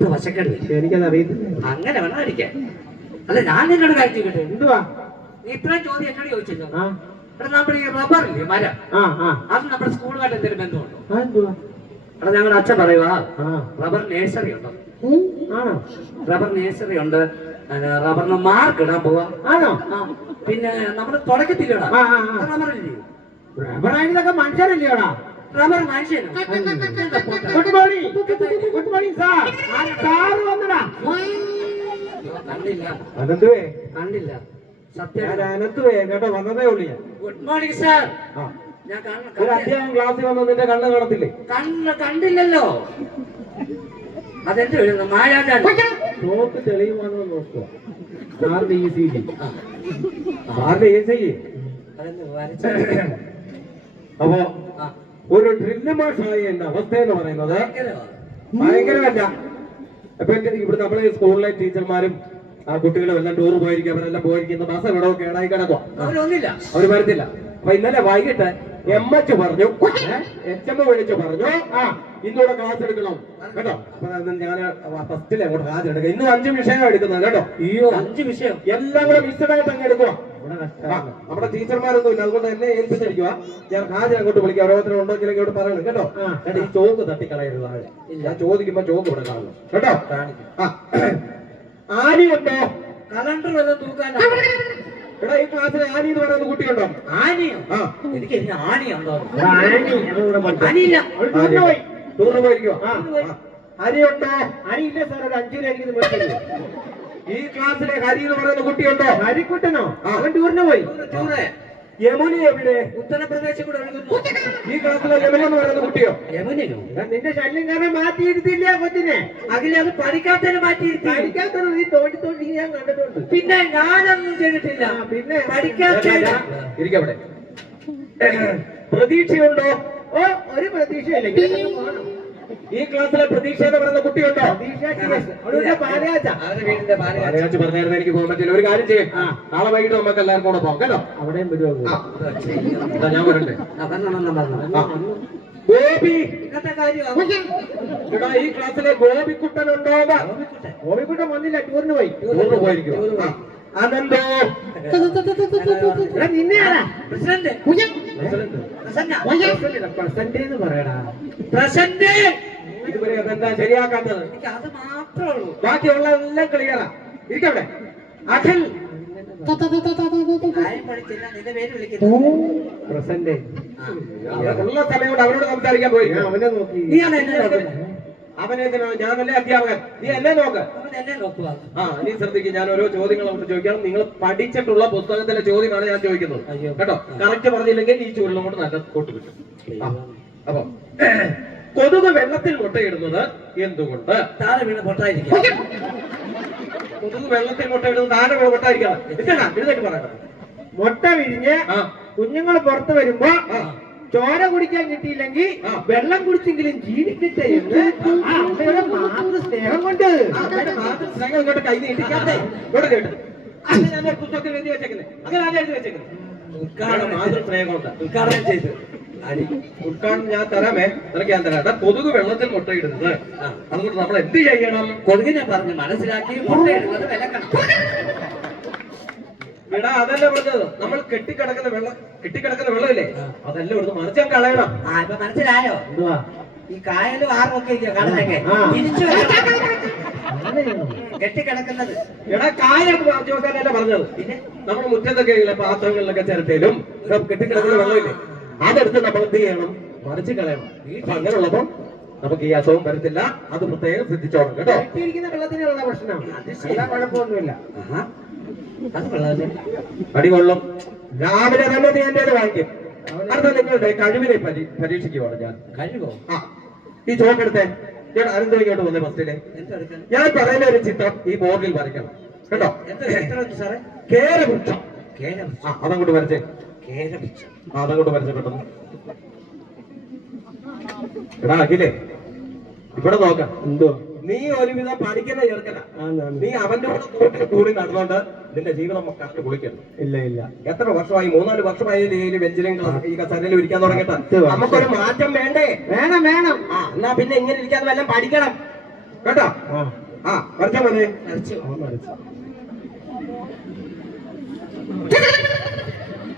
വശക്കേട് എനിക്കത് അറിയത്തില്ല. അങ്ങനെ വേണം അടിക്കാൻ. അല്ല ഞാൻ നിന്നോട് കാര്യം ചോദിക്കട്ടെ, എന്തുവാ നീ ഇത്രയും ചോദ്യം എന്നോട് ചോദിച്ചല്ലോ. എടാ നമ്മുടെ ഈ റബ്ബറില്ലേ മരം, അത് നമ്മുടെ സ്കൂളുമായിട്ട് എന്തെങ്കിലും ബന്ധമുണ്ടോ? എന്തുവാ എടാ ഞങ്ങളുടെ അച്ഛൻ പറയുക റബ്ബർ നേഴ്സറി ഉണ്ട്. ആണോ? റബ്ബർ നേഴ്സറി ഉണ്ട്. റബ്ബറിന് മാർക്ക് ഇടാൻ പോവാ. ആണോ? പിന്നെ നമ്മുടെ തുടക്കത്തില്ലടാ റബ്ബറില്ലേ, റബ്ബറായതൊക്കെ മനുഷ്യരല്ലേടാ. റബ്ബർ മനുഷ്യനും. Good morning, good morning sir. Sir വന്നടാ. കണ്ടില്ല. അതെന്തുവേ? കണ്ടില്ല. സത്യം അനത്തുവേ കേട്ടോ, വന്നതേ ഉള്ളൂ ഞാൻ. Good morning sir. ഞാൻ ഒരു അധ്യാപകൻ ക്ലാസ്സിൽ വന്നു, നിന്റെ കണ്ണ് കാണത്തില്ലേ? കണ്ടില്ലല്ലോ. അതെന്ത് എഴുതുന്നു? മായാജാലം. നോക്ക് തെളിയുവാണോ നോക്കുക. സാറിന്റെ ECG, സാറിന്റെ ECG. അപ്പോ ഒരു ഡ്രില്ല് മാഷായി എന്റെ അവസ്ഥ എന്ന് പറയുന്നത് ഭയങ്കരമല്ല. അപ്പൊ ഇവിടെ നമ്മളെ സ്കൂളിലെ ടീച്ചർമാരും ആ കുട്ടികളും എല്ലാം ടൂർ പോയിരിക്കും, അവരെല്ലാം പോയിരിക്കുന്ന ബസ് എവിടോ കേടായി കിടക്കുക, അവര് വരത്തില്ല. അപ്പൊ ഇന്നലെ വൈകിട്ട് MH പറഞ്ഞു, HM വിളിച്ചു പറഞ്ഞു ഇന്നൂടെ ക്ലാസ് എടുക്കണം കേട്ടോ. അപ്പൊ ഞാൻ ഫസ്റ്റിൽ അങ്ങോട്ട് ക്ലാസ് എടുക്കുക. ഇന്നും 5 വിഷയം എടുക്കുന്നത് കേട്ടോ. ഈ 5 വിഷയം എല്ലാം കൂടെ മിക്സഡ് ആയിട്ട് അങ്ങ് എടുക്കുക. നമ്മുടെ ടീച്ചർമാരൊന്നും ഇല്ല, അതുകൊണ്ട് എന്നെ ഏൽപ്പിച്ചിരിക്കുക. ഞാൻ ഹാജർ അങ്ങോട്ട് വിളിക്കാം, ഓരോരുത്തരും ഉണ്ടെങ്കിലും ഇങ്ങോട്ട് പറയണം കേട്ടോ. ഈ ചോക്ക് തട്ടിക്കളയരുത് താഴെ. ഞാൻ ചോദിക്കുമ്പോ ചോക്ക് ഇവിടെ കാണണം കേട്ടോ. ആനിയുണ്ടോ? കലണ്ടർ വല്ലതും തൂക്കാനോ? എടാ ഈ ക്ലാസ്സിൽ ആനി എന്ന് പറയുന്ന കുട്ടിയുണ്ടോ? ആനിയോ? എനിക്ക് ആനിയുണ്ടോ? അനിയില്ല, ടൂറിന് പോയിരിക്കുവോ? ഹരിയുണ്ടോ? ഹരിയില്ല സാർ, ഒരു 5 രൂപ എനിക്ക് മേടിച്ചത്. ഈ ക്ലാസ്സിലെ ഹരി എന്ന് പറയുന്ന കുട്ടിയുണ്ടോ? ഹരിക്കുട്ടനോ? അവൻ ടൂറിന് പോയി. യമുന എവിടെ? ഉത്തർപ്രദേശിൽ കൂടെ ഒഴുകുന്നു. ഈ ക്ലാസ്സിലെ യമുന എന്ന് പറയുന്ന കുട്ടിയോ? യമുനോ? നിന്റെ ശല്യം കാരണം മാറ്റിയിരുത്തില്ല കൊച്ചിനെ. അതിൽ അത് പഠിക്കാത്തതിന് മാറ്റിയിരുത്തി. പഠിക്കാത്തത് നീ തോണ്ടി തോണ്ടി ഞാൻ കണ്ടിട്ടുണ്ട്. പിന്നെ ഞാനൊന്നും ചെയ്തിട്ടില്ല. പിന്നെ പഠിക്കാത്ത ഇരിക്കവിടെ. പ്രതീക്ഷയുണ്ടോ? ഓ, ഒരു പ്രതീക്ഷയില്ല. ഈ ക്ലാസ്സിലെ പ്രതീക്ഷ എന്ന് പറയുന്ന കുട്ടിയുണ്ടോ? പാലയാച്ച് പറഞ്ഞായിരുന്നു എനിക്ക് പോകാൻ പറ്റില്ല. ഒരു കാര്യം ചെയ്യും, നാളെ വൈകിട്ട് നമുക്ക് എല്ലാവർക്കും കൂടെ പോകാം കേട്ടോ. അവിടെയും ഞാൻ വരണ്ടേ? ഗോപി, എടാ ഈ ക്ലാസ്സിലെ ഗോപിക്കുട്ടനുണ്ടോ? ഗോപിക്കുട്ടൻ വന്നില്ല, ടൂറിന് പോയി. ടൂറിന് പോയിരിക്കും. അതെന്തോ നിന്നെയാണാ പ്രസിഡന്റ് എന്ന് പറയടാ. പ്രസന്റ് ഇതുവരെ അതെന്താ ശരിയാക്കാത്തത്? എനിക്ക് അത് മാത്രമേ ഉള്ളൂ, ബാക്കിയുള്ള എല്ലാം ക്ലിയറാ. ഇരിക്കവിടെ. അഖിൽ പ്രസന്റ് ഉള്ള സമയം കൊണ്ട് അവനോട് സംസാരിക്കാൻ പോയി. അവനെ നോക്കി. അവനെന്തിനോ? ഞാനല്ലേ അധ്യാപകൻ, നീ എന്നെ നോക്ക്. നീ ശ്രദ്ധിക്കും, ഞാൻ ഓരോ ചോദ്യങ്ങൾ നമുക്ക് ചോദിക്കണം. നിങ്ങൾ പഠിച്ചിട്ടുള്ള പുസ്തകത്തിലെ ചോദ്യമാണ് ഞാൻ ചോദിക്കുന്നത് കേട്ടോ. കറക്റ്റ് പറഞ്ഞില്ലെങ്കിൽ ഈ ചൂരിലും കൊണ്ട് നല്ല കൊട്ടു കിട്ടും. അപ്പൊ കൊതുക് വെള്ളത്തിൽ മുട്ടയിടുന്നത് എന്തുകൊണ്ട്? താഴെ വീണ് പൊട്ടായിരിക്കും. കൊതുക് വെള്ളത്തിൽ മുട്ടയിടുന്നത് താഴെ വീണ് പൊട്ടായിരിക്കാം. എഴുന്നേറ്റ് പറയണം. മുട്ട വിരിഞ്ഞ് കുഞ്ഞുങ്ങൾ പുറത്തു വരുമ്പോ ചോര കുടിക്കാൻ കിട്ടിയില്ലെങ്കിൽ വെള്ളം കുടിച്ചെങ്കിലും ജീവിക്കട്ടെ എന്ന് അമ്മയുടെ മാതൃസ്നേഹം കൊണ്ട് സ്നേഹം ഇങ്ങോട്ട് കൈ നീട്ടിക്കാതെ ഇവിടെ കേട്ടു. അങ്ങനെ പുസ്തകത്തിൽ എഴുതി വെച്ചേക്കുന്നത്, അങ്ങനെ ആരും എഴുതി വെച്ചേക്കുന്നത്. ഉദ്ഘാടനം മാതൃസ്നേഹം കൊണ്ട് ഉദ്ഘാടനം ചെയ്ത് ഉദ്ഘാടനം ഞാൻ തരാമേ, നിനക്ക് ഞാൻ തരാം. കൊതുക് വെള്ളത്തിൽ മുട്ടയിടുന്നത്, അതുകൊണ്ട് നമ്മൾ എന്ത് ചെയ്യണം? കൊതുകിനെ പറഞ്ഞ് മനസ്സിലാക്കി മുട്ടയിടുന്നത് വിലക്കണം. എടാ അതല്ല പറഞ്ഞത്, നമ്മൾ കെട്ടിക്കിടക്കുന്ന വെള്ളമില്ലേ, അതല്ല ഇവിടുന്ന് മറിച്ചാൽ കളയണം. ഇപ്പൊ മനസ്സിലായോ? ഈ കായലും ആറുമൊക്കെ കടലൊക്കെ തിരിച്ചു കെട്ടിക്കിടക്കുന്നത്. എടാ കായലൊക്കെ ചോദിക്കാനല്ല പറഞ്ഞത്. പിന്നെ നമ്മുടെ മുറ്റത്തൊക്കെ പാത്രങ്ങളിലൊക്കെ ചിരട്ടയിലും കെട്ടിക്കിടക്കുന്ന വെള്ളമില്ലേ, അതെടുത്ത് നമ്മൾ എന്ത് ചെയ്യണം? മറിച്ച് കളയണം. അപ്പൊ അങ്ങനെയുള്ളപ്പോ നമുക്ക് ഈ അസുഖം വരത്തില്ല. അത് പ്രത്യേകം ശ്രദ്ധിച്ചോണം കേട്ടോ. കെട്ടിയിരിക്കുന്ന വെള്ളത്തിനുള്ള പ്രശ്നം കുഴപ്പമൊന്നുമില്ല. അടികൊള്ളും. രാവിലെ തന്നെ നീ എന്റെ വാങ്ങിക്കും. അടുത്ത നിങ്ങളുടെ കഴിവിനെ പരീക്ഷിക്കുവാണ് ഞാൻ. കഴിവോ? ഈ ചോക്കെടുത്തേ. ചേട്ടാ അനന്തം ഇങ്ങോട്ട് വന്നേ. ഫസ്റ്റിലെ ഞാൻ പറയുന്ന ഒരു ചിത്രം ഈ ബോർഡിൽ വരയ്ക്കണം കേട്ടോ. കേരവൃക്ഷം. അതങ്ങോട്ട് വരച്ചേ. അതങ്ങോട്ട് വരച്ചേ പെട്ടെന്ന്. എടാ അഖിലേ, ഇവിടെ നോക്കാം. എന്തോ നീ ഒരുവിധം പഠിക്കുന്ന ചേർക്കല. നീ അവന്റെ കൂടെ കൂടി നടന്നുകൊണ്ട് നിന്റെ ജീവിതം കറക്റ്റ് കുളിക്കണം. ഇല്ല ഇല്ല, എത്ര വർഷമായി? 3-4 വർഷമായി ബെഞ്ചിലും ഈ കസേരയിലും ഇരിക്കാൻ തുടങ്ങിയിട്ട് നമുക്കൊരു മാറ്റം വേണ്ടേ? വേണം. എന്നാ പിന്നെ ഇങ്ങനെ ഇരിക്കാതെ വല്ലതും പഠിക്കണം. കേട്ടോ? ആ വരച്ചാ മതി.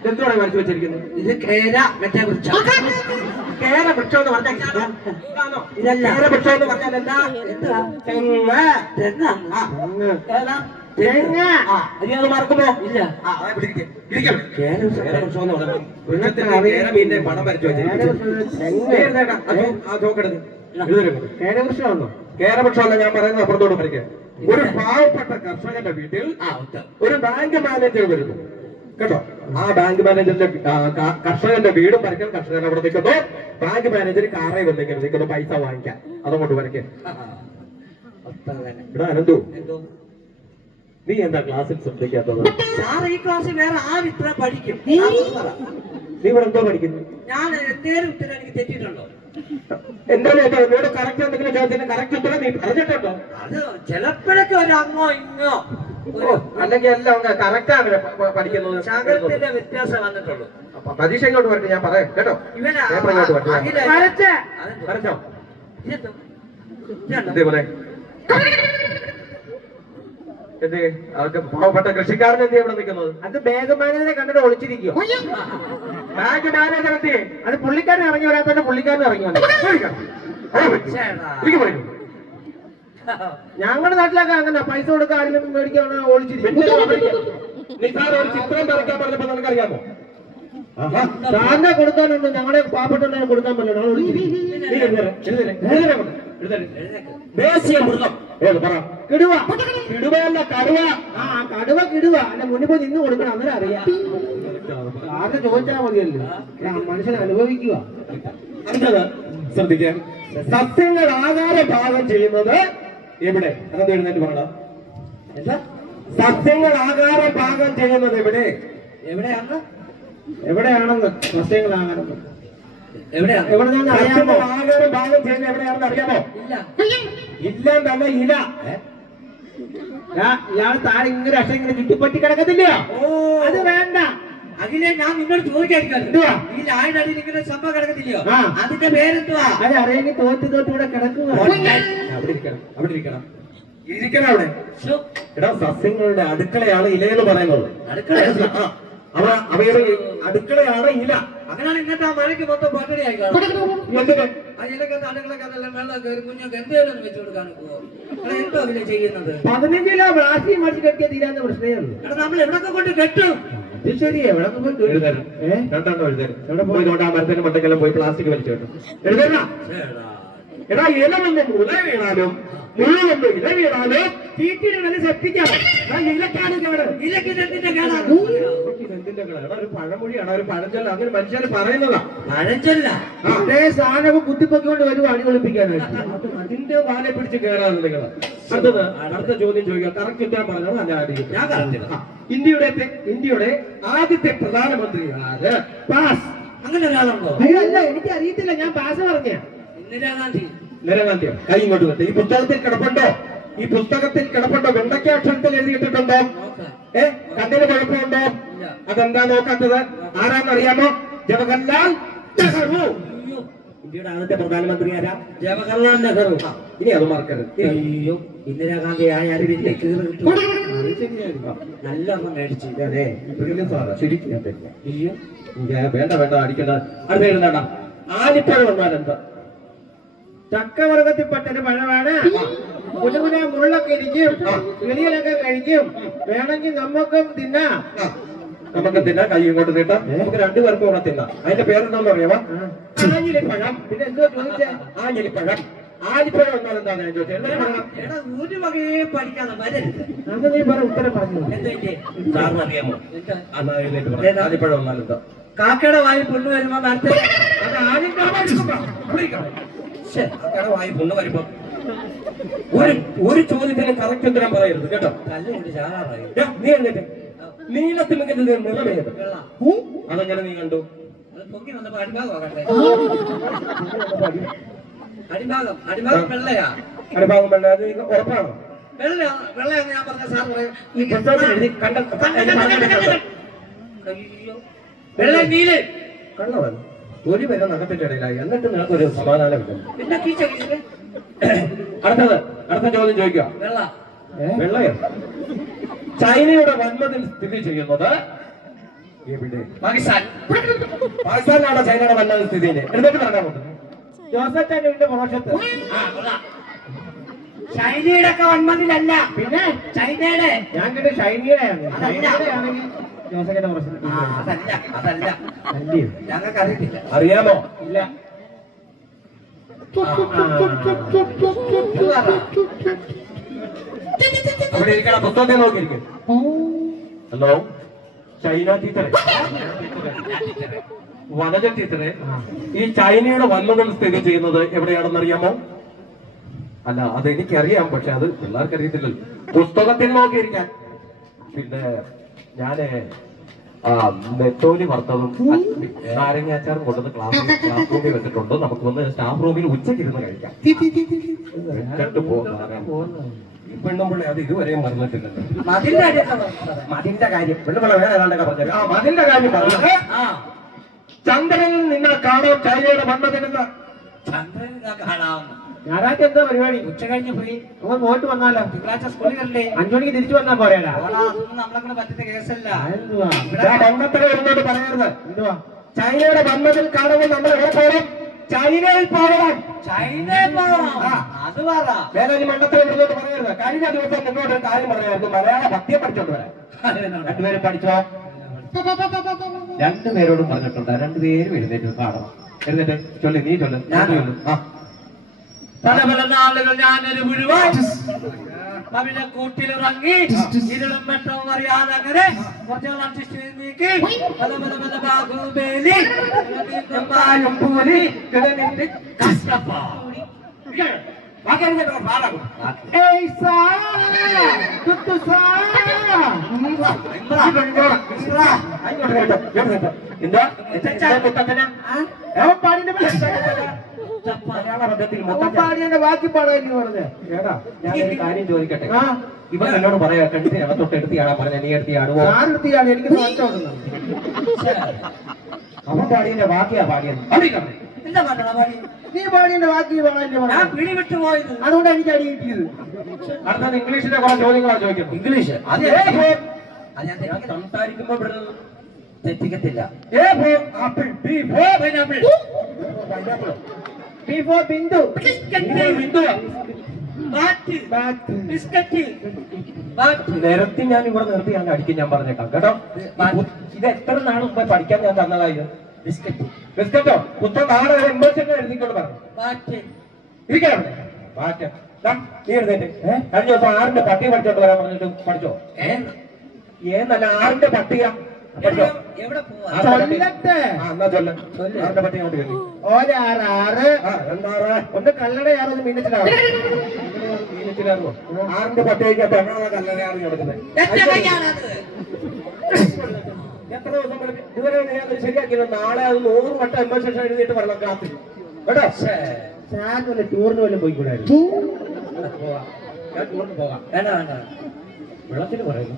എന്താണ് വരച്ചു വെച്ചിരിക്കുന്നത്? ഇത് കേര മറ്റേ വൃക്ഷം. കേര വൃക്ഷം എന്ന് പറഞ്ഞാൽ ഇതല്ല. കേര വൃക്ഷം എന്ന് പറഞ്ഞാൽ എന്താ? തെങ്ങ്. ഇനി അത് മറക്കുമോ? ഇല്ല. പണം വരച്ചു കേരവൃക്ഷമാണോ? കേരവൃക്ഷമല്ല ഞാൻ പറയുന്നത്, അപ്പുറത്തോട് വരയ്ക്കുക. ഒരു പാവപ്പെട്ട കർഷകന്റെ വീട്ടിൽ ഒരു ബാങ്ക് മാനേജർ വരുന്നു കേട്ടോ. ആ ബാങ്ക് മാനേജറിന്റെ കർഷകന്റെ വീടും വരയ്ക്കാൻ കർഷകൻ അവിടെ നിൽക്കുന്നു. ബാങ്ക് മാനേജർ കാറേ വന്നിങ്ങനെ നിൽക്കുന്നു പൈസ വാങ്ങിക്കാൻ. അതങ്ങോട്ട് വരയ്ക്കുക. ഇവിടെ അനന്തു, നീ എന്താ ക്ലാസ്സിൽ ശ്രദ്ധിക്കാത്തത്? സാർ ഈ ക്ലാസ്സിൽ വേറെ ആരും ഇത്ര പഠിക്കും. നീ ഇവിടെ എന്തോ പഠിക്കുന്നു? ഞാൻ എന്തേലും ഉത്തരം എനിക്ക് തെറ്റിയിട്ടുണ്ടോ? എന്നോട് കറക്റ്റ് എന്തെങ്കിലും ചോദ്യത്തിന് കറക്റ്റ് ഉത്തരം നീ പറഞ്ഞിട്ടുണ്ടോ? അത് ചിലപ്പോഴൊക്കെ ഒരു അങ്ങോ ഇങ്ങോ അല്ലെങ്കിൽ എല്ലാം കറക്റ്റാണ് പഠിക്കുന്നത്. ശകലത്തിന്റെ വ്യത്യാസം വന്നിട്ടുള്ളൂ. പരീക്ഷ ഇങ്ങോട്ട് വരട്ടെ, ഞാൻ പറയാം കേട്ടോ. വരച്ചോ ഇതേപോലെ അവർക്ക് പാവപ്പെട്ട കൃഷിക്കാരൻ എന്ത് ഇവിടെ നിൽക്കുന്നത്? അത് ബാങ്ക് മാനേജറെ കണ്ടിട്ട് ഒളിച്ചിരിക്കും. ബാങ്ക് മാനേജർ എത്തി. അത് പുള്ളിക്കാരൻ ഇറങ്ങി വരാത്തോണ്ട് പുള്ളിക്കാരൻ ഇറങ്ങി വന്നു. ഞങ്ങളുടെ നാട്ടിലൊക്കെ അങ്ങനെ പൈസ കൊടുക്കാൻ ആരെങ്കിലും മേടിക്കാൻ ഒളിച്ചിരിക്കും. നിസാർ ഒരു ചിത്രം വരയ്ക്കാൻ പറഞ്ഞപ്പോ നിനക്കറിയാമോ? സാറിനെ കൊടുക്കാനുണ്ട്, ഞങ്ങളെ പാവപ്പെട്ടവരെ കൊടുക്കാൻ പറ്റില്ല. ഞങ്ങൾ ഒളിച്ചിരിക്കും. ദേശീയ മൃഗം ഏത് പറ? കിടുവ. കിടുവയല്ല, കടുവ. ആ കടുവ കിടുവ. അല്ല മുന്നിൽ പോയി നിന്ന് കൊടുക്കണം, അന്നേരം അറിയാം. സാറിന് ചോദിച്ചാൽ മതിയല്ലോ. മനുഷ്യനെ അനുഭവിക്കുക. അടുത്തത് ശ്രദ്ധിക്കാൻ. സസ്യങ്ങൾ ആകാര ഭാഗം ചെയ്യുന്നത് എവിടെ? അതെന്ത് എഴുന്നേറ്റ് പറയണം. സസ്യങ്ങൾ ആകാര ഭാഗം ചെയ്യുന്നത് എവിടെ? എവിടെയാണ്? എവിടെയാണെന്ന് സസ്യങ്ങളാകാരം എവിടെയാണ്? എവിടെ നിന്ന് അറിയാമോ? ആകാരം ഭാഗം ചെയ്യുന്നത് എവിടെയാണെന്ന് അറിയാമോ? ഇല്ല. ഇല്ലെന്നല്ല, ഇല. ഇയാൾ താഴെ ഇങ്ങനെ അക്ഷരം ഇങ്ങനെ ചുറ്റിപ്പറ്റി കിടക്കത്തില്ലയോ? അത് വേണ്ട. അതിലെ ഞാൻ നിന്നോട് ചോദിക്കാതിരിക്കാറ്. എന്തുവാ? ഈ ലായനടിയിൽ ഇങ്ങനെ സംഭവം കിടക്കത്തില്ലയോ? ആ. അതിന്റെ പേരെന്തുവാ? അത് അറിയെങ്കിൽ തോറ്റ് ഇവിടെ കിടക്കുക. അവിടെ ഇരിക്കണം, അവിടെ ഇരിക്കണം, ഇരിക്കണം അവിടെ. എടാ, സസ്യങ്ങളുടെ അടുക്കളയാണ് ഇലയെന്ന് പറയുന്നത്. അടുക്കള അവയുടെ അടുക്കളയാണ് ഇല. അങ്ങനെയാണ് ഇന്നത്തെ ആ മഴയ്ക്ക് മൊത്തം പൊട്ടടി ആയിക്കാണും. എന്തിന്? ആ ഇലക്കകത്ത് അടുക്കളക്കകത്തെല്ലാം വെള്ളം കയറി കുഞ്ഞൊക്കെ എന്തേലും വെച്ച് കൊടുക്കാൻ പോവോ? എന്തോ അതിലെ ചെയ്യുന്നത്? 15 കിലോ പ്ലാസ്റ്റിക് മേടിച്ച് കെട്ടിയ തീരാത്ത പ്രശ്നമേ ഉള്ളൂ. എടാ നമ്മൾ എവിടൊക്കെ കൊണ്ട് കെട്ടും? ഇത് ശരിയാ. എവിടെ പോയി എഴുതരും. രണ്ടെണ്ണം എഴുതരും. എവിടെ പോയി? ആ മരത്തിന്റെ മണ്ടക്കെല്ലാം പോയി പ്ലാസ്റ്റിക് വലിച്ചു കേട്ടു. എഴുതണ്ട. എടാ, ഇല വന്ന് മുള വീണാലും മുഴുവൻ ഇല വീണാലും തീറ്റിയുടെ സെപ്റ്റിക്കാണ്. ഇലക്കാണ് കേട്. ഇലക്കിന്റെ കേടാണ്. ഒരു പഴമൊഴിയാണ്, ഒരു പഴഞ്ചൊല്ല. അങ്ങനെ മനുഷ്യർ പറയുന്നതാ. പഴഞ്ചൊല്ല. അതേ സാധനം കുത്തിപ്പൊക്കിക്കൊണ്ട് വരും അടി ഒളിപ്പിക്കാനായിട്ട്. അതിന്റെ വാലെ പിടിച്ച് കയറാതെ നിങ്ങൾ. അടുത്തത് അടുത്ത ചോദ്യം ചോദിക്കാം. കറക്റ്റ് ഉത്തരം പറഞ്ഞത് നല്ല ആയിരിക്കും. ഞാൻ കറക്റ്റ്. ഇന്ത്യയുടെ ആദ്യത്തെ പ്രധാനമന്ത്രി ആര്? പാസ്. അങ്ങനെ ഒരാളുണ്ടോ? അല്ല, എനിക്ക് അറിയത്തില്ല. ഞാൻ പാസ് പറഞ്ഞ ഇന്ദിരാഗാന്ധി. ഇന്ദിരാഗാന്ധിയോ? കൈ ഇങ്ങോട്ട് വെട്ടെ. ഈ പുസ്തകത്തിൽ കിടപ്പുണ്ടോ? ഈ പുസ്തകത്തിൽ കിടപ്പുണ്ടോ? വെണ്ടയ്ക്കാക്ഷരത്തിൽ എഴുതിയിട്ടിട്ടുണ്ടോ? കണ്ണിന് കുഴപ്പമുണ്ടോ? അതെന്താ നോക്കാത്തത്? ആരാന്നറിയാമോ? ജവഹർലാൽ നെഹ്റു. ഇന്ത്യയുടെ ആദ്യത്തെ പ്രധാനമന്ത്രി ആരാ? ജവഹർലാൽ നെഹ്റു. ഇനി അത് മറക്കരുത്. അയ്യോ, ഇന്ദിരാഗാന്ധി ആയാലും വലിയ കീറ് കിട്ടും. നല്ലോണം മേടിച്ചു. അതെ, ശരിക്കും അയ്യോ, വേണ്ട വേണ്ട, അടിക്കണ്ട. അടുത്ത എഴുതണ്ട. ആലിപ്പഴം വന്നാൽ എന്താ? ചക്കവർഗത്തിൽപ്പെട്ടൊരു പഴമാണ്. കുനുകുന മുള്ളൊക്കെ ഇരിക്കും, കിളികളൊക്കെ കഴിക്കും. വേണമെങ്കിൽ നമുക്കും തിന്നാം. നമുക്ക് തിന്നാം. കൈ ഇങ്ങോട്ട് നീട്ടാം. നമുക്ക് രണ്ടുപേർക്കും കൂടെ തിന്നാം. അതിന്റെ പേരെന്താന്ന് അറിയാമോ? ആഞ്ഞിലിപ്പഴം. പിന്നെ എന്തോ ചോദിച്ചേ? ആഞ്ഞിലിപ്പഴം. ആലിപ്പഴം എന്നാൽ എന്താണ് ഞാൻ ചോദിച്ചത്? എടാ, ഒരു വകയെ പഠിക്കാതെ വരരുത്. അത് നീ പറ, ഉത്തരം പറഞ്ഞു. എന്തൊക്കെ സാറിന് അറിയാമോ? ആലിപ്പഴം എന്നാൽ എന്താ? കാക്കയുടെ വായി പൊണ്ണു വരുമ്പോ നേരത്തെ അത് ആദ്യം വായി പൊണ്ണു വരുമ്പോ ഒരു ചോദ്യത്തിന് കറക്റ്റ് ഉത്തരം പറയരുത് കേട്ടോ. കല്ലുകൊണ്ട് ചാകാറായി. നീ എന്നിട്ട് നീലത്തിമിക്കത്തിൽ നിറമേത് അതെങ്ങനെ നീ കണ്ടു? അത് പൊങ്ങി വന്നപ്പോ അടിഭാഗം ആകട്ടെ. അടിഭാഗം വെള്ളയാ. അടിഭാഗം വെള്ള. അത് ഉറപ്പാണോ? വെള്ളയാന്ന് ഞാൻ പറഞ്ഞ സാർ പറയും. ഈ പുസ്തകത്തിൽ എഴുതി കണ്ട വെള്ള നീല് കള്ളവൻ ഒരു പേരെ നഖത്തിന്റെ ഇടയിലായി. എന്നിട്ട് നിനക്കൊരു സമാധാനം പിന്നെ കീച്ച അടുത്ത ചോദ്യം ചോദിക്കുക. വെള്ള വെള്ളയോ? ചൈനയുടെ വൻമതിൽ സ്ഥിതി ചെയ്യുന്നത് എവിടെ? പാകിസ്ഥാൻ. പാകിസ്ഥാനിലാണ് ചൈനയുടെ വൻമതിൽ സ്ഥിതി ചെയ്യുന്നത്. എന്നിട്ട് പറയാൻ പോകുന്നത് ജോസഫ് ചാനലിന്റെ പുറത്ത് ചൈനയുടെ ഒക്കെ വന്മതിലല്ല, പിന്നെ ചൈനയുടെ. ഞാൻ കേട്ട് ഷൈനിയുടെയാണ്. ഷൈനിയുടെയാണെങ്കിൽ ജോസഫിന്റെ പുറത്ത് അതല്ല അതല്ല, അല്ലയോ? ഞങ്ങൾക്ക് അറിയത്തില്ല. അറിയാമോ? ഇല്ല. അവിടെ ഇരിക്കണ പുസ്തകത്തെ നോക്കിയിരിക്കും. ഹലോ, ചൈന ടീച്ചറെ, വനജ ടീച്ചറെ, ഈ ചൈനയുടെ വൻമതിൽ സ്ഥിതി ചെയ്യുന്നത് എവിടെയാണെന്ന് അറിയാമോ? അല്ല, അത് എനിക്കറിയാം, പക്ഷെ അത് പിള്ളേർക്ക് അറിയത്തില്ലല്ലോ. പുസ്തകത്തിൽ നോക്കിയിരിക്കാൻ. പിന്നെ ഞാന് നെത്തോലി വറുത്തതും നാരങ്ങാച്ചാറും കൊണ്ടുവന്ന് ക്ലാസ് റൂമിൽ വെച്ചിട്ടുണ്ട്. നമുക്ക് വന്ന് സ്റ്റാഫ് റൂമിൽ ഉച്ചയ്ക്ക് ഇരുന്ന് കഴിക്കാം. പെണ്ണുമ്പിള്ളി അത് ഇതുവരെയും മറന്നിട്ടില്ലല്ലോ. മതിന്റെ കാര്യം പെണ്ണുമ്പിള്ള വേറെ ഏതാണ്ടൊക്കെ പറഞ്ഞത്. മതിന്റെ കാര്യം പറഞ്ഞത് ചന്ദ്രനിൽ നിങ്ങൾ കാണാം ചൈനയുടെ വന്നതിനെന്ന്. ചന്ദ്രൻ കാണാം. ഞായറാഴ്ച എന്താ പരിപാടി? ഉച്ച കഴിഞ്ഞ് പോയി നമ്മൾ പോയിട്ട് വന്നാലോ? തിങ്കളാഴ്ച സ്കൂളിൽ വരണ്ടേ? 5 മണിക്ക് തിരിച്ചു വന്നാ പോരാടാ? നമ്മളെ പറ്റുന്ന കേസല്ല. എന്തുവാ ബന്ധത്തിൽ വരുന്നോട്ട് പറയരുത്. എന്തുവാ? ചൈനയുടെ വന്നതിൽ കാണുമ്പോൾ നമ്മൾ എവിടെ പോകണം? ചൈനയിൽ പോകണം. ചൈനയിൽ പോകണം. അത് പറ. വേറെ ഈ മണ്ടത്തിൽ വരുന്നോട്ട് പറയരുത്. കഴിഞ്ഞ ദിവസം നിന്നോട് ഒരു കാര്യം പറയായിരുന്നു. മലയാള ഭക്തിയെ പഠിച്ചോണ്ട് വരാം. രണ്ടുപേരും പഠിച്ചോ? രണ്ടുപേരോടും പറഞ്ഞിട്ടുണ്ട്. രണ്ടുപേരും എഴുന്നേറ്റ് കാണണം. എഴുന്നേറ്റ് ചൊല്ലി. നീ ചൊല്ല്. ഞാൻ ചൊല്ലും. പല പല നാളുകൾ ഞാനൊരു മുഴുവൻ അവിടെ കൂട്ടിലിറങ്ങി ഇരുളും വെട്ടവും അറിയാതെ അങ്ങനെ കുറച്ച് അഡ്ജസ്റ്റ് നീക്കി പല പല പല ബാഗുബേലി പൂലി കഷ്ടപ്പാടി. ബാക്കി പാടാൻ പറഞ്ഞേ. ഏടാ, ഞാനൊരു കാര്യം ചോദിക്കട്ടെ. ഇവൻ എന്നോട് പറയാ കണ്ടിട്ട് തൊട്ട് എടുത്തിയാടാ പറഞ്ഞ. നീ എടുത്തിയാടുവോ? ഞാനെടുത്തിയാണ്. എനിക്ക് നഷ്ടമുണ്ടെന്ന്. അവൻ പാടിയതിന്റെ ബാക്കിയാ പാടിയത്. എന്താ പറഞ്ഞ പാടി? നീ പാടിയതിന്റെ ബാക്കി പാടാൻ ഞാൻ പിടി വിട്ടു പോയത്. അതുകൊണ്ട് എനിക്ക് അടി കിട്ടിയത്. അടുത്തത് ഇംഗ്ലീഷിലെ കുറെ ചോദ്യങ്ങളാ ചോദിക്കുന്നത്. ഇംഗ്ലീഷ് അത് ഞാൻ സംസാരിക്കുമ്പോ തെറ്റിക്കത്തില്ല. Apple, B for pineapple, B for Bindu, Bindu, biscuit. നിരത്തി ഞാൻ ഇവിടെ നിർത്തി ഞാൻ അടിക്കും. ഞാൻ പറഞ്ഞേക്കാം കേട്ടോ. ഇത് എത്ര നാൾ മുമ്പ് പഠിക്കാൻ ഞാൻ തന്നതായത്? ബിസ്ക്കറ്റ്. ബിസ്ക്കറ്റോ? പുത്തൻ നാളെ എംബോസിനെ എഴുതിക്കൊണ്ട് പറഞ്ഞു. ഇരിക്കണം. നീ എഴുന്നേറ്റ്. കഴിഞ്ഞ ദിവസം 6ന്റെ പട്ടിക പഠിച്ചോണ്ട് വരാൻ പറഞ്ഞിട്ട് പഠിച്ചോ? ഏന്നല്ല, 6ന്റെ പട്ടിക പഠിച്ചോ? എവിടെ പോവാ? ചൊല്ലട്ടെ. എന്നാ ചൊല്ല. 6ന്റെ പട്ടിക കൊണ്ട് കയറി. 1 6 6 ഒന്ന് കല്ലട 6 ഒന്ന് മീനച്ചിലാവും. 6ന്റെ പട്ടികയ്ക്ക് എങ്ങനെ കല്ലറയാണ് നടക്കുന്നത്? എത്ര ദിവസം ഇതുവരെ ഞാൻ ശരിയാക്കിയത്. നാളെ അത് 100 വട്ടം എംബോസിഷൻ എഴുതിയിട്ട് വെള്ളം കാത്തി കേട്ടോ. ഞാൻ വല്ല ടൂറിന് വല്ലതും പോയിക്കൂടായിരുന്നു. ഞാൻ ടൂറിന് പോകാം. വേണ്ട വേണ്ട. വെള്ളത്തിന് പറയുന്നു.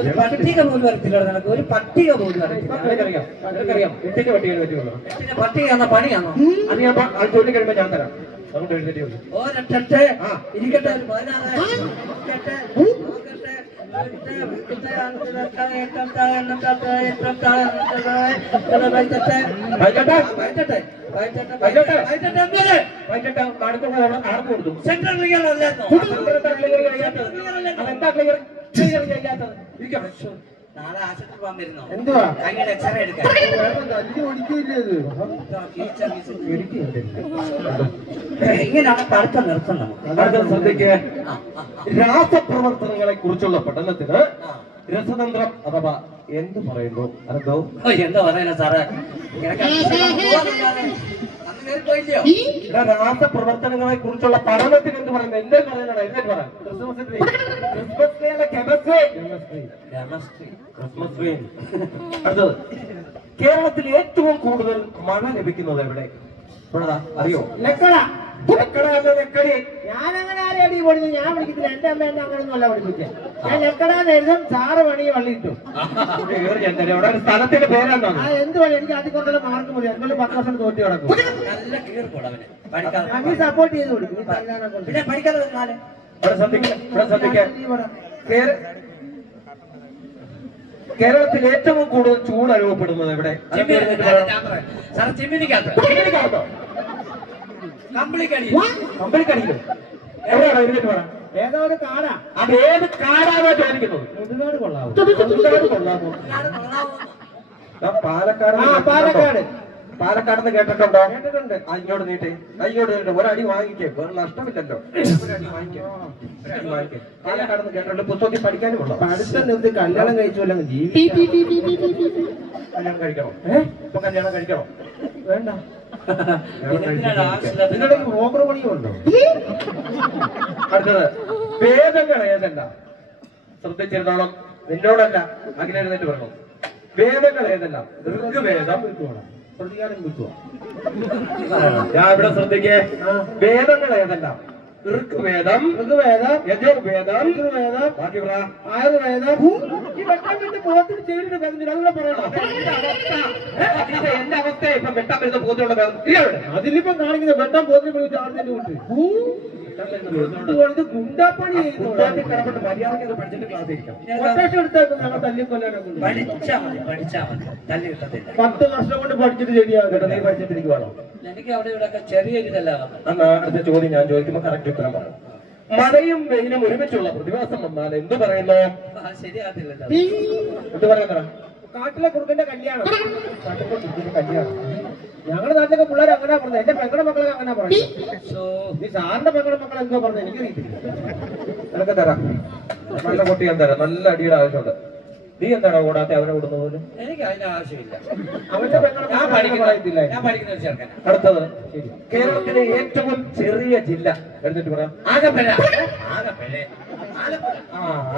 ഒരു പട്ടിക പോലും വരത്തില്ല. നിനക്ക് ഒരു പട്ടിക പോലും വരത്തില്ല. നിനക്കറിയാം 8ന്റെ പട്ടികയെ പറ്റിയുള്ളൂ. പട്ടികയാണോ പണിയാണോ? അത് ഞാൻ അത് ചൊല്ലി കഴിയുമ്പോൾ ഞാൻ തരാം. അതുകൊണ്ട് എഴുതിട്ടേ ഉള്ളൂ. ഓരട്ടെ ഇരിക്കട്ടെ. 16 ഇരിക്കട്ടെ. നാളെ ആശുപത്രി പോകാൻ വരുന്നോ? എന്തുവാ? കൈയുടെ എക്സ്റേ എടുക്കാൻ. ഇങ്ങനെയാണ് പഠിത്തം നിർത്തുന്നത്. ശ്രദ്ധിക്കുക. രാസപ്രവർത്തനങ്ങളെ കുറിച്ചുള്ള പഠനത്തിന് രസതന്ത്രം അഥവാ എന്ത് പറയുന്നു? അതെന്തോ എന്താ പറയാ സാറേ? രാസപ്രവർത്തനങ്ങളെ കുറിച്ചുള്ള പഠനത്തിന് എന്ത് പറയുന്നത്? എന്തേ പറയുന്നത്? എഴുന്നേറ്റ് പറയാം. ക്രിസ്മസ്. അടുത്തത്, കേരളത്തിൽ ഏറ്റവും കൂടുതൽ മഴ ലഭിക്കുന്നത് എവിടെ? അറിയോ? ലക്കട. ഞാനങ്ങനെ ആരെ അടി പഠിച്ചു? ഞാൻ വിളിക്കത്തില്ല. എന്റെ അമ്മ എന്നെ അങ്ങനൊന്നും അല്ല പഠിപ്പിച്ചേ. ഞാൻ ലക്കടാന്ന് എഴുതും, സാറ് പണി വള്ളിയിട്ടു. സ്ഥലത്തിന്റെ പേരെന്താ? ആ എന്ത് പണി? എനിക്ക് അതിൽ കുറച്ചുള്ള മാർക്ക് മതി. എന്തെങ്കിലും 10 വർഷം തോറ്റി കിടക്കും. നീ സപ്പോർട്ട് ചെയ്ത് കൊടുക്കും. കേരളത്തിൽ ഏറ്റവും കൂടുതൽ ചൂട് അനുഭവപ്പെടുന്നത് എവിടെ? കമ്പിളിക്കടിയിലും എവിടെയാണോ എഴുതിട്ട് പറ. ഏതോ ഒരു കാടാ. അത് ഏത് കാടാണോ ചോദിക്കുന്നത്? മുതുകാട് കൊള്ളാവോ? കൊള്ളാമോ? പാലക്കാട്. പാലക്കാട്. പാലക്കാടെന്ന് കേട്ടിട്ടുണ്ടോ? കേട്ടിട്ടുണ്ട്. ഇങ്ങോട്ട് നീട്ടി, ഇങ്ങോട്ട് നീട്ടി. ഒരടി വാങ്ങിക്കേ, വേറെ നഷ്ടമില്ലല്ലോ. ഒരടി വാങ്ങിക്കേ. പാലക്കാടെന്ന് കേട്ടിട്ടുണ്ട്. പുസ്തകത്തിൽ പഠിക്കാനും ഉള്ളു. അടുത്ത നിർത്തി കല്യാണം കഴിച്ചു വല്ല കല്യാണം കഴിക്കണോ? ഇപ്പൊ കല്യാണം കഴിക്കണോ? വേണ്ട. നിങ്ങളുടെ ബ്രോക്കർ പണിയുണ്ടോ? അടുത്തത് വേദങ്ങൾ ഏതല്ല? ശ്രദ്ധിച്ചിരുന്നോളം. നിന്നോടല്ല, അഖിലെഴുന്നേറ്റ് പറയണം. വേദങ്ങൾ ഏതല്ല? ഋഗ്വേദം. പ്രതികാരം കിട്ടുമോ? ഞാൻ ഇവിടെ ശ്രദ്ധിക്കേ. വേദങ്ങൾ ഏതല്ല? ഋഗ്വേദം, യജുർവേദം, ബാക്കി പറ. ആയുർവേദം. ഈ വെട്ടാൻ പോത്തിന് ചെയ്തിട്ട് അങ്ങനെ പറയണം. എന്റെ അവസ്ഥ ഇപ്പൊ വെട്ടാൻ വരുന്ന പോത്തിനുള്ള അതിലിപ്പം കാണിക്കുന്ന വെട്ടാൻ പോത്തിന് വിളിച്ച് ആടുന്നതിന്റെ കൂട്ട് ഗുണ്ടാപ്പണി കിടന്നിട്ട് മര്യാദയ്ക്ക് പഠിച്ചിട്ട് ക്ലാസ് ഇരിക്കാം. കൊട്ടേഷൻ എടുത്തേക്കും ഞങ്ങൾ തല്ലിക്കൊല്ലാനൊക്കെ. 10 വർഷം കൊണ്ട് പഠിച്ചിട്ട് ശരിയാകും. നീ പഠിച്ചിട്ടിരിക്കുവാണോ? എനിക്ക് അവിടെ ഇവിടെ ചെറിയ ഇതല്ല. അടുത്ത ചോദ്യം ഞാൻ ചോദിക്കുമ്പോൾ കറക്റ്റ് ഉത്തരം പറയും. മഴയും വെയിലും ഒരുമിച്ചുള്ള പ്രതിഭാസം വന്നാൽ എന്ത് പറയുന്നു? ശരിയാകത്തില്ലല്ലോ. എന്ത് പറയുന്ന? കാട്ടിലെ കുറുക്കന്റെ കല്യാണം. ഞങ്ങളുടെ നാട്ടിലൊക്കെ പിള്ളേർ അങ്ങനെ പറഞ്ഞത്. എന്റെ പെങ്ങളുടെ മക്കളൊക്കെ അങ്ങനെ പറഞ്ഞു. നീ സാറിന്റെ പെങ്ങളുടെ മക്കൾ എന്തോ പറഞ്ഞു എനിക്കറിയത്തില്ല. നിനക്ക് തരാം, നല്ല കുട്ടി ഞാൻ തരാം. നല്ല അടിയുടെ ആവശ്യമുണ്ട്. നീ എന്താണ് ഓടാത്തെ? അവനെ ഓടുന്ന പോലും. എനിക്ക് അതിന്റെ ആവശ്യമില്ല. അവന്റെ പെങ്ങളുടെ ഞാൻ പഠിക്കുന്ന ഒരു ചെറുക്കനാ. അടുത്തത് കേരളത്തിലെ ഏറ്റവും ചെറിയ ജില്ല എടുത്തിട്ട് പറയാം. ആലപ്പുഴ.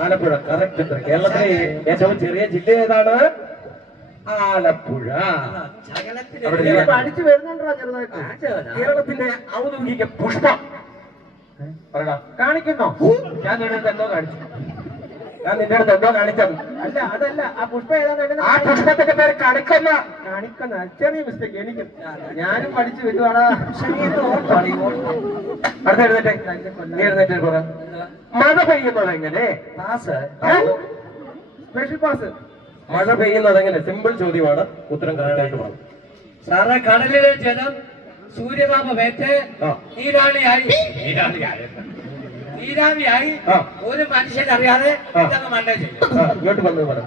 ആലപ്പുഴ. കറക്റ്റ്. കേരളത്തിലെ ഏറ്റവും ചെറിയ ജില്ല ഏതാണ്? ആലപ്പുഴ. പഠിച്ചു വരുന്നുണ്ടോ ചെറുതായിട്ട്? കേരളത്തിന്റെ ഔദ്യോഗിക പുഷ്പം പറയടാ. കാണിക്കുന്നോ? ഞാൻ നിന്റെ അടുത്ത് എന്തോ കാണിച്ചു. ഞാൻ നിന്റെ അടുത്ത് എന്തോ കാണിച്ചത്. അല്ല അതല്ല. ആ പുഷ്പ ഏതാ? ആ പുഷ്പത്തിന്റെ പേര് കണിക്കുന്ന. ചെറിയ മിസ്റ്റേക്ക്. എനിക്ക് ഞാനും പഠിച്ചു വരുവാടാ. അടുത്ത എഴുന്നേറ്റെ. നീ എഴുന്നേറ്റ് പറ. മഴ പെയ്യുന്നത് എങ്ങനെ? Special pass. മഴ പെയ്യുന്നത് എങ്ങനെ? സിമ്പിൾ ചോദ്യമാണ്. ഉത്തരം കറക്റ്റായിട്ട് പറഞ്ഞു. സാറേ, കടലിലെ ജലം സൂര്യതാപമേറ്റ് നീരാളിയായി ഒരു മനുഷ്യനറിയാതെ മണ്ട ചെയ്യും. ഇങ്ങോട്ട് വന്നത് പറ.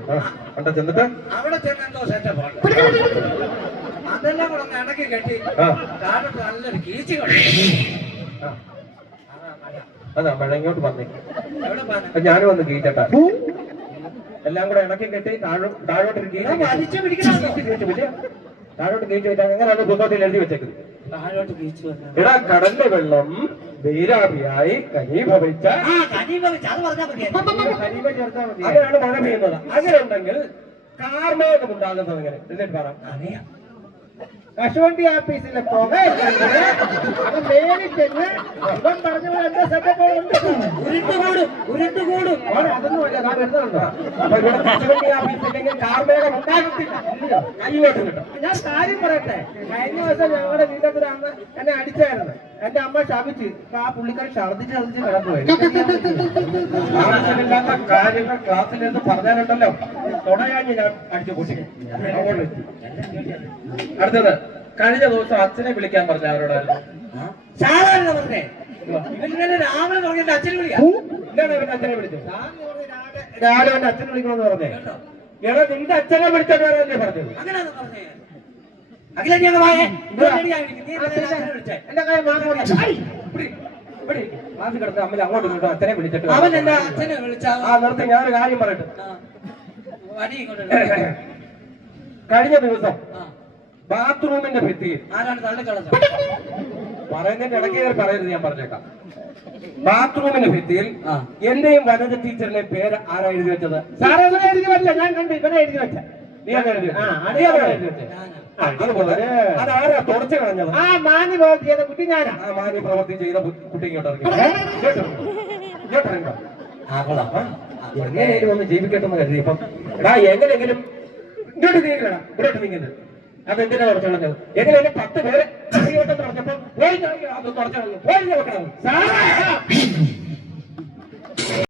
അവിടെ ചെന്നിട്ട് അവിടെ ചെന്ന് എന്തോ സെറ്റപ്പ് ഉണ്ട്. അതെല്ലാം കൂടെ ഒന്ന് ഇടയ്ക്ക് കെട്ടി കാലത്ത് നല്ലൊരു കീച്ചു കൊണ്ട്. അതാ മഴ. ഇങ്ങോട്ട് വന്നേ. എവിടെ പറഞ്ഞു? ഞാനും വന്ന് കീച്ചട്ടാ. എല്ലാം കൂടെ ഇണക്കി കെട്ടി താഴോട്ട് വലിച്ചു പിടിക്കണം. താഴോട്ട് കീച്ചു വെച്ചാൽ എങ്ങനെയാണ് പുസ്തകത്തിൽ എഴുതി വെച്ചേക്കുന്നത്? താഴോട്ട് കീച്ചു വന്നു. എടാ, കടലിന്റെ വെള്ളം നീരാവിയായി ഘനീഭവിച്ച അങ്ങനെയാണ് മഴ പെയ്യുന്നത്. അങ്ങനെ ഉണ്ടെങ്കിൽ കാർമേഘം ഉണ്ടാകുന്നത് എങ്ങനെ? എന്നിട്ട് പറ. കശുവണ്ടി ആഫീസിലെ പുക അത് മേലിൽ ചെന്ന് ഇവൻ പറഞ്ഞ പോലെ എന്താ സെറ്റപ്പ് ഉരുട്ടുകൂടും. അതൊന്നുമല്ല. ഞാൻ വരുന്നുണ്ടോ? അപ്പൊ ഇവിടെ കശുവണ്ടി ആഫീസില്ലെങ്കിൽ കാർമേഘം ഉണ്ടാകത്തില്ല. കൈവോട്ട് കിട്ടും. ഞാൻ കാര്യം പറയട്ടെ. കഴിഞ്ഞ ദിവസം ഞങ്ങളുടെ വീട്ടിൽ അമ്മ എന്നെ അടിച്ചായിരുന്നു. എന്റെ അമ്മ ശപിച്ച്. ആ പുള്ളിക്കാരൻ ഛർദിച്ച് കിടന്നുപോയി. ആവശ്യമില്ലാത്ത കാര്യങ്ങൾ ക്ലാസ്സിൽ നിന്ന് പറഞ്ഞാലുണ്ടല്ലോ തുടയാഞ്ഞ് ഞാൻ അടിച്ചു പൊട്ടി. അടുത്തത് കഴിഞ്ഞ ദിവസം അച്ഛനെ വിളിക്കാൻ പറഞ്ഞ അവരോടായിരുന്നു. സാധാരണ പറഞ്ഞേ ഇവരിങ്ങനെ രാവിലെ പറഞ്ഞിട്ട് അച്ഛനെ വിളിക്കാം. എന്താണ് അവരുടെ അച്ഛനെ വിളിച്ചത്? രാവിലെ എന്റെ അച്ഛനെ വിളിക്കണമെന്ന് പറഞ്ഞേ. എടാ, നിന്റെ അച്ഛനെ വിളിച്ചവരല്ലേ പറഞ്ഞത്? അങ്ങനെയാണെന്ന് പറഞ്ഞേ. അഖിലേന്ത്യാംഗമായ എന്റെ കാര്യം മാത്രം ക്ലാസ് കിടന്ന് അമ്മ അങ്ങോട്ടും ഇങ്ങോട്ടും അച്ഛനെ വിളിച്ചിട്ട് അവൻ എന്റെ അച്ഛനെ വിളിച്ചാ നിർത്തി. ഞാനൊരു കാര്യം പറയട്ടെ. വടി ഇങ്ങോട്ട് കഴിഞ്ഞ ദിവസം ബാത്റൂമിന്റെ ഭിത്തിയിൽ ആരാണ് തള്ളിക്കളഞ്ഞത്? പറയുന്നതിന്റെ ഇടയ്ക്ക് പറയരുത്, ഞാൻ പറഞ്ഞേക്കാം. ബാത്റൂമിന്റെ ഭിത്തിയിൽ എന്റെയും വനജ ടീച്ചറിന്റെ പേര് ആരാ എഴുതി വെച്ചത്? സാറേ എഴുതി വെച്ച. ഞാൻ കണ്ടു. ഇവനെ എഴുതി വെച്ച. നീ അങ്ങനെ എഴുതി വെച്ച? അതുപോലെ അതാരാ തുടച്ചു കളഞ്ഞത്? ആ മാന്യ പ്രവൃത്തി ചെയ്ത കുട്ടി ഞാനാ. ആ മാന്യ പ്രവൃത്തി ചെയ്ത കുട്ടി ഇങ്ങോട്ട് ഇറങ്ങി. എങ്ങനെയും ഒന്ന് ജീവിക്കട്ടെന്ന് കരുതി. ഇപ്പം എടാ എങ്ങനെയെങ്കിലും ഇങ്ങോട്ട് നീങ്ങണം, ഇങ്ങോട്ട് നീങ്ങുന്നത്. അതെന്തിനാ തുടച്ചു കളഞ്ഞത്? എങ്ങനെയെങ്കിലും 10 പേര് തുടച്ചപ്പോൾ പോയി അത് തുടച്ചു കളഞ്ഞു. പോയി നോക്കണം.